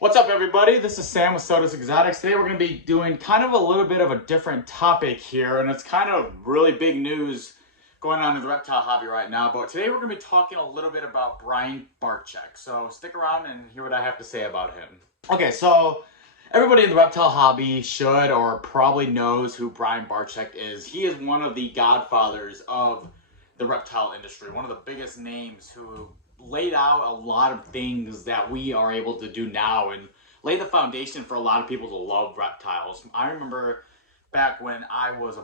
What's up, everybody? This is Sam with Soda's Exotics. Today we're going to be doing kind of a little bit of a different topic here, and it's kind of really big news going on in the reptile hobby right now. But today we're going to be talking a little bit about Barcyzk. So stick around and hear what I have to say about him. Okay, so everybody in the reptile hobby should or probably knows who Barcyzk is. He is one of the godfathers of the reptile industry, one of the biggest names who laid out a lot of things that we are able to do now and lay the foundation for a lot of people to love reptiles. I remember back when I was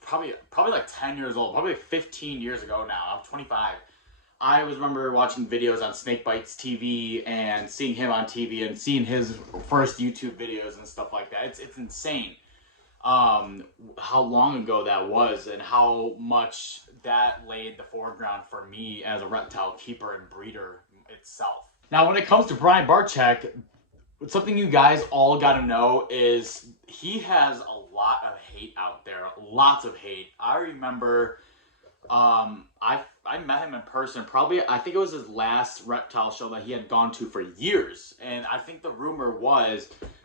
probably like 10 years old, probably 15 years ago now. I'm 25. I remember watching videos on Snakebites TV and seeing him on TV and seeing his first YouTube videos and stuff like that. It's insane how long ago that was and how much that laid the foreground for me as a reptile keeper and breeder itself. Now, when it comes to Barcyzk, something you guys all got to know is he has a lot of hate out there, lots of hate. I remember I met him in person probably, I think it was his last reptile show that he had gone to for years, and I think the rumor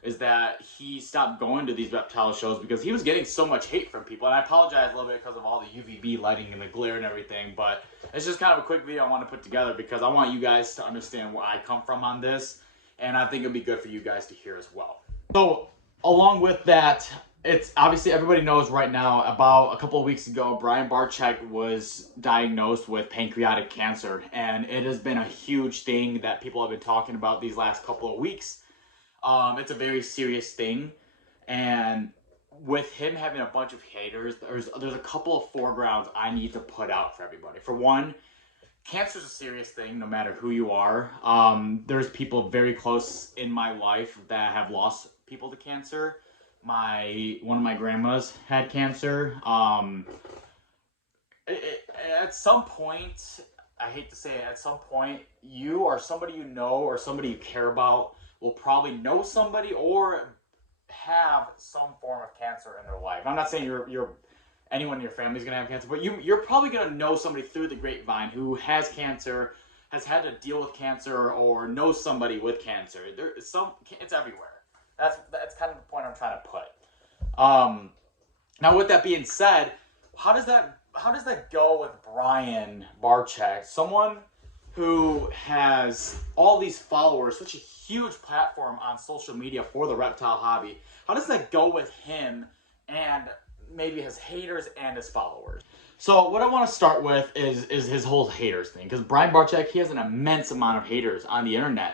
is that he stopped going to these reptile shows because he was getting so much hate from people. And I apologize a little bit because of all the UVB lighting and the glare and everything, but it's just kind of a quick video I want to put together because I want you guys to understand where I come from on this, and I think it'd be good for you guys to hear as well. So along with that, it's obviously everybody knows right now, about a couple of weeks ago, Barcyzk was diagnosed with pancreatic cancer, and it has been a huge thing that people have been talking about these last couple of weeks. It's a very serious thing, and with him having a bunch of haters, there's a couple of foregrounds I need to put out for everybody. For one, cancer is a serious thing no matter who you are. There's people very close in my life that have lost people to cancer. One of my grandmas had cancer. At some point, I hate to say it, at some point, you or somebody you know or somebody you care about will probably know somebody or have some form of cancer in their life. I'm not saying anyone in your family is going to have cancer, but you're probably going to know somebody through the grapevine who has cancer, has had to deal with cancer, or knows somebody with cancer. It's everywhere. That's kind of the point I'm trying to put. Now, with that being said, how does that go with Barcyzk, someone who has all these followers, such a huge platform on social media for the reptile hobby? How does that go with him and maybe his haters and his followers? So what I want to start with is his whole haters thing, because Barcyzk, he has an immense amount of haters on the internet.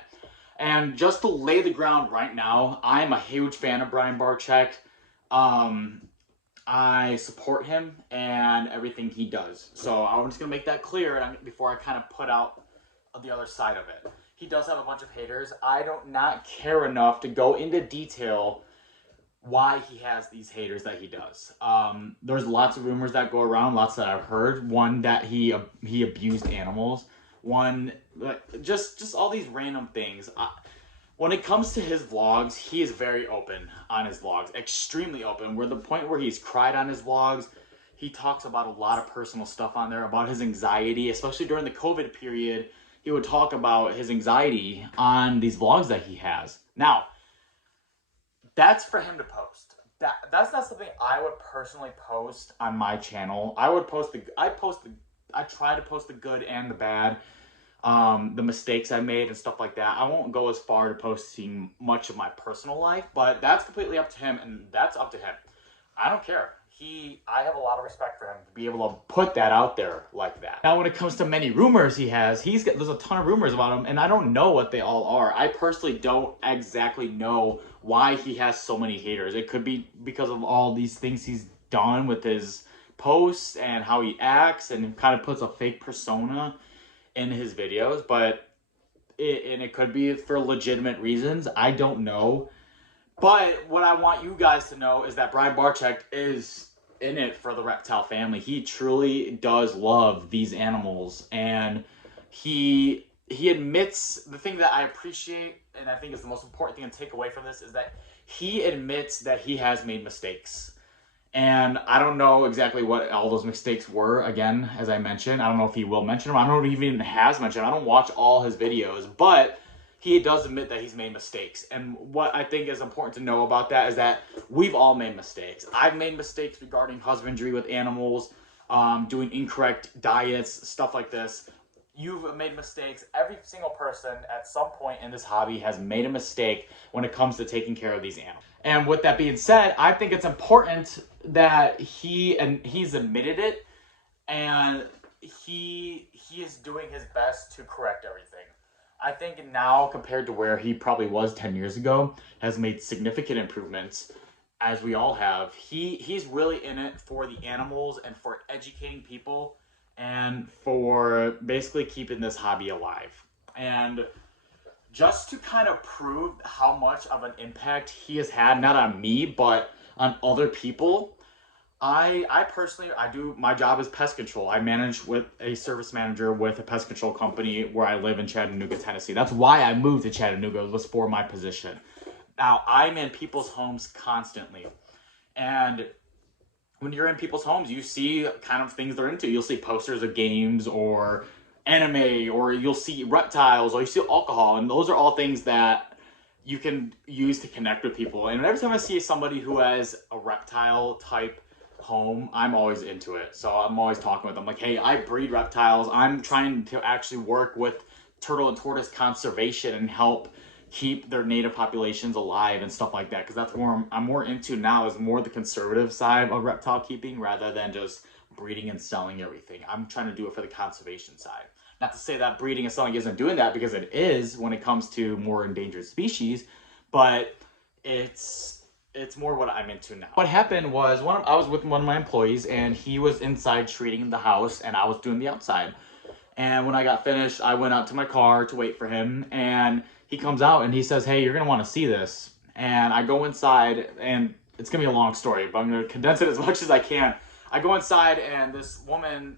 And just to lay the ground right now, I'm a huge fan of Barcyzk. I support him and everything he does. So I'm just going to make that clear before I kind of put out the other side of it. He does have a bunch of haters. I don't not care enough to go into detail why he has these haters that he does. There's lots of rumors that go around, lots that I've heard. One, that he abused animals. One, just all these random things. When it comes to his vlogs, he is very open on his vlogs, extremely open. We're the point where he's cried on his vlogs. He talks about a lot of personal stuff on there, about his anxiety, especially during the COVID period. He would talk about his anxiety on these vlogs that he has. Now, that's for him to post. That's not something I would personally post on my channel. I try to post the good and the bad. The mistakes I made and stuff like that. I won't go as far to posting much of my personal life, but that's completely up to him, and that's up to him. I don't care. I have a lot of respect for him to be able to put that out there like that. Now, when it comes to many rumors there's a ton of rumors about him, and I don't know what they all are. I personally don't exactly know why he has so many haters. It could be because of all these things he's done with his posts and how he acts and kind of puts a fake persona in his videos, but it could be for legitimate reasons. I don't know. But what I want you guys to know is that Barcyzk is in it for the reptile family. He truly does love these animals, and he admits, the thing that I appreciate and I think is the most important thing to take away from this, is that he admits that he has made mistakes. And I don't know exactly what all those mistakes were. Again, as I mentioned, I don't know if he will mention them. I don't know if he even has mentioned them. I don't watch all his videos, but he does admit that he's made mistakes. And what I think is important to know about that is that we've all made mistakes. I've made mistakes regarding husbandry with animals, doing incorrect diets, stuff like this. You've made mistakes. Every single person at some point in this hobby has made a mistake when it comes to taking care of these animals. And with that being said, I think it's important that he's admitted it, and he is doing his best to correct everything. I think now, compared to where he probably was 10 years ago, has made significant improvements, as we all have. He's really in it for the animals and for educating people and for basically keeping this hobby alive. And just to kind of prove how much of an impact he has had, not on me, but on other people, I personally, my job is pest control. I manage with a service manager with a pest control company where I live in Chattanooga, Tennessee. That's why I moved to Chattanooga, was for my position. Now, I'm in people's homes constantly. And when you're in people's homes, you see kind of things they're into. You'll see posters of games or anime, or you'll see reptiles, or you see alcohol. And those are all things that you can use to connect with people. And every time I see somebody who has a reptile type home, I'm always into it. So I'm always talking with them like, hey, I breed reptiles. I'm trying to actually work with turtle and tortoise conservation and help keep their native populations alive and stuff like that, because that's more I'm more into now, is more the conservative side of reptile keeping rather than just breeding and selling everything. I'm trying to do it for the conservation side. Not to say that breeding and selling isn't doing that, because it is when it comes to more endangered species, but it's more what I'm into now. What happened was I was with one of my employees, and he was inside treating the house, and I was doing the outside. And when I got finished, I went out to my car to wait for him, and he comes out and he says, "Hey, you're gonna want to see this." And I go inside, and it's gonna be a long story, but I'm gonna condense it as much as I can. I go inside, and this woman,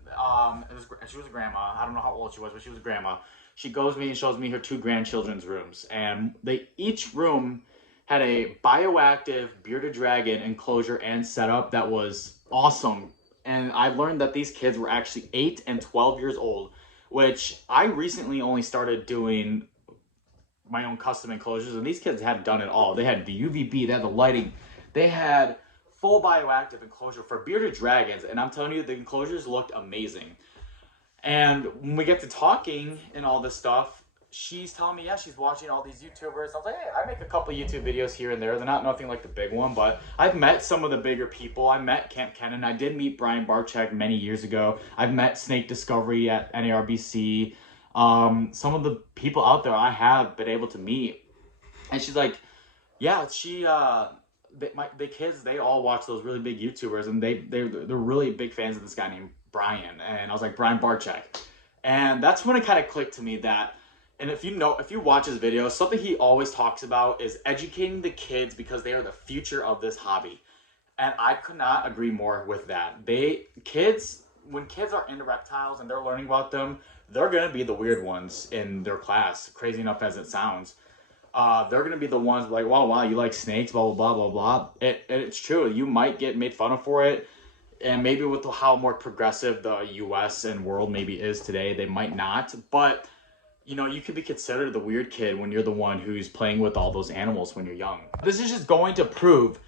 she was a grandma. I don't know how old she was, but she was a grandma. She goes me and shows me her two grandchildren's rooms, and each room had a bioactive bearded dragon enclosure and setup that was awesome. And I learned that these kids were actually 8 and 12 years old, which I recently only started doing my own custom enclosures, and these kids had done it all. They had the UVB, they had the lighting, they had full bioactive enclosure for bearded dragons, and I'm telling you, the enclosures looked amazing. And when we get to talking and all this stuff, she's telling me, yeah, she's watching all these YouTubers. I was like, hey, I make a couple YouTube videos here and there. They're not nothing like the big one, but I've met some of the bigger people. I met Camp Kennan. I did meet Brian Barcyzk many years ago. I've met Snake Discovery at NARBC. Some of the people out there I have been able to meet. And she's like, yeah, the kids, they all watch those really big YouTubers, and they're really big fans of this guy named Brian. And I was like, Brian Barcyzk. And that's when it kind of clicked to me that, and if you watch his videos, something he always talks about is educating the kids, because they are the future of this hobby. And I could not agree more with that. When kids are into reptiles and they're learning about them, they're going to be the weird ones in their class, crazy enough as it sounds. They're going to be the ones like, wow, you like snakes, blah, blah, blah, blah, blah. It's true. You might get made fun of for it. And maybe with how more progressive the US and world maybe is today, they might not. But, you can be considered the weird kid when you're the one who's playing with all those animals when you're young. This is just going to prove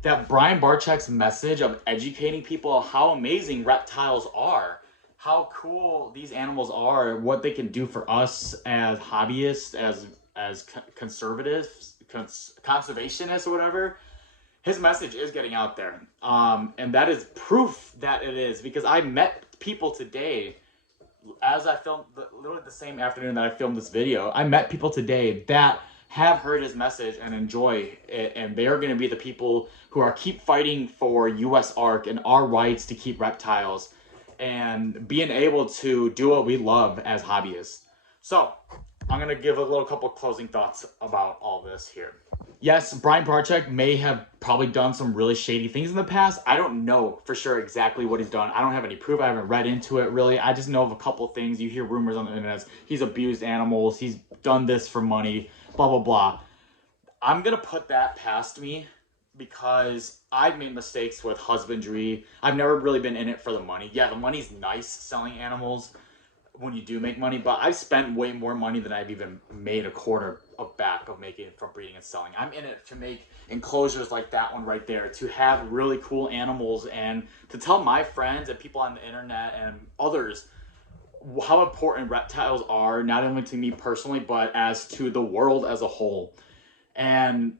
that Brian Barcyk's message of educating people how amazing reptiles are, how cool these animals are, what they can do for us as hobbyists, as conservatives, conservationists, or whatever. His message is getting out there, and that is proof that it is, because I met people today, as I filmed, literally the same afternoon that I filmed this video, I met people today that have heard his message and enjoy it, and they are going to be the people who are keep fighting for U.S. ARC and our rights to keep reptiles and being able to do what we love as hobbyists. So I'm going to give a little couple closing thoughts about all this here. Yes, Brian Barcyzk may have probably done some really shady things in the past. I don't know for sure exactly what he's done. I don't have any proof. I haven't read into it really. I just know of a couple things. You hear rumors on the internet. He's abused animals. He's done this for money, blah, blah, blah. I'm going to put that past me, because I've made mistakes with husbandry. I've never really been in it for the money. Yeah, the money's nice selling animals, when you do make money, but I've spent way more money than I've even made a quarter of back of making from breeding and selling. I'm in it to make enclosures like that one right there, to have really cool animals, and to tell my friends and people on the internet and others how important reptiles are, not only to me personally, but as to the world as a whole. And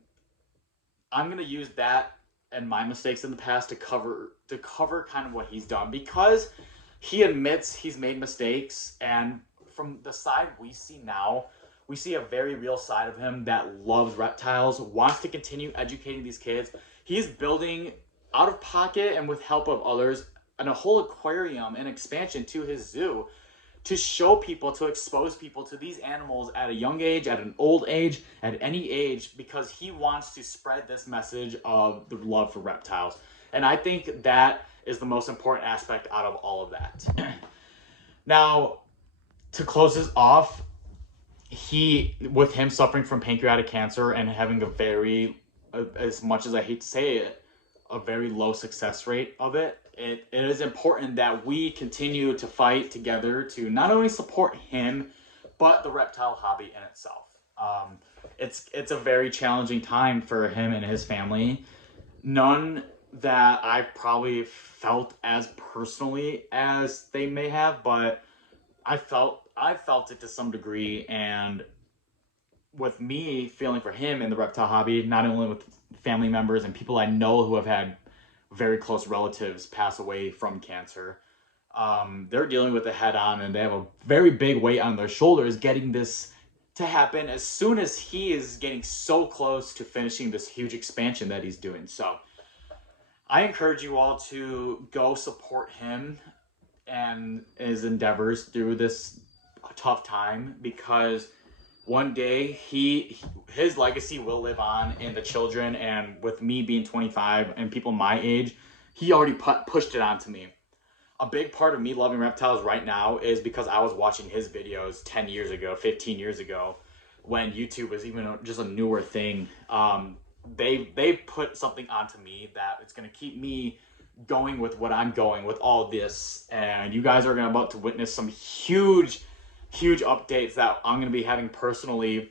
I'm gonna use that and my mistakes in the past to cover kind of what he's done, because he admits he's made mistakes. And from the side we see now, we see a very real side of him that loves reptiles, wants to continue educating these kids. He's building out of pocket and with help of others and a whole aquarium and expansion to his zoo, to show people, to expose people to these animals at a young age, at an old age, at any age, because he wants to spread this message of the love for reptiles. And I think that is the most important aspect out of all of that. Now, to close this off, with him suffering from pancreatic cancer and having a very, as much as I hate to say it, a very low success rate of it, it is important that we continue to fight together to not only support him, but the reptile hobby in itself. It's a very challenging time for him and his family. None that I probably felt as personally as they may have, but I felt it to some degree. And with me feeling for him in the reptile hobby, not only with family members and people I know who have had very close relatives pass away from cancer, they're dealing with it head on, and they have a very big weight on their shoulders getting this to happen as soon as he is getting so close to finishing this huge expansion that he's doing. So I encourage you all to go support him and his endeavors through this tough time, because one day his legacy will live on in the children. And with me being 25 and people my age, he already pushed it onto me. A big part of me loving reptiles right now is because I was watching his videos 10 years ago, 15 years ago, when YouTube was even just a newer thing. They put something onto me that it's going to keep me going with what I'm going with all this. And you guys are about to witness some huge updates that I'm going to be having personally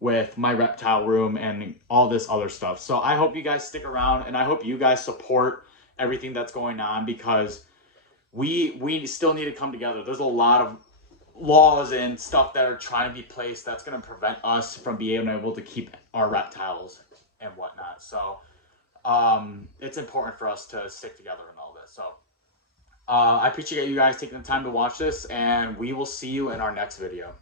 with my reptile room and all this other stuff. So I hope you guys stick around, and I hope you guys support everything that's going on, because we still need to come together. There's a lot of laws and stuff that are trying to be placed that's going to prevent us from being able to keep our reptiles and whatnot. So it's important for us to stick together in all this. So I appreciate you guys taking the time to watch this, and we will see you in our next video.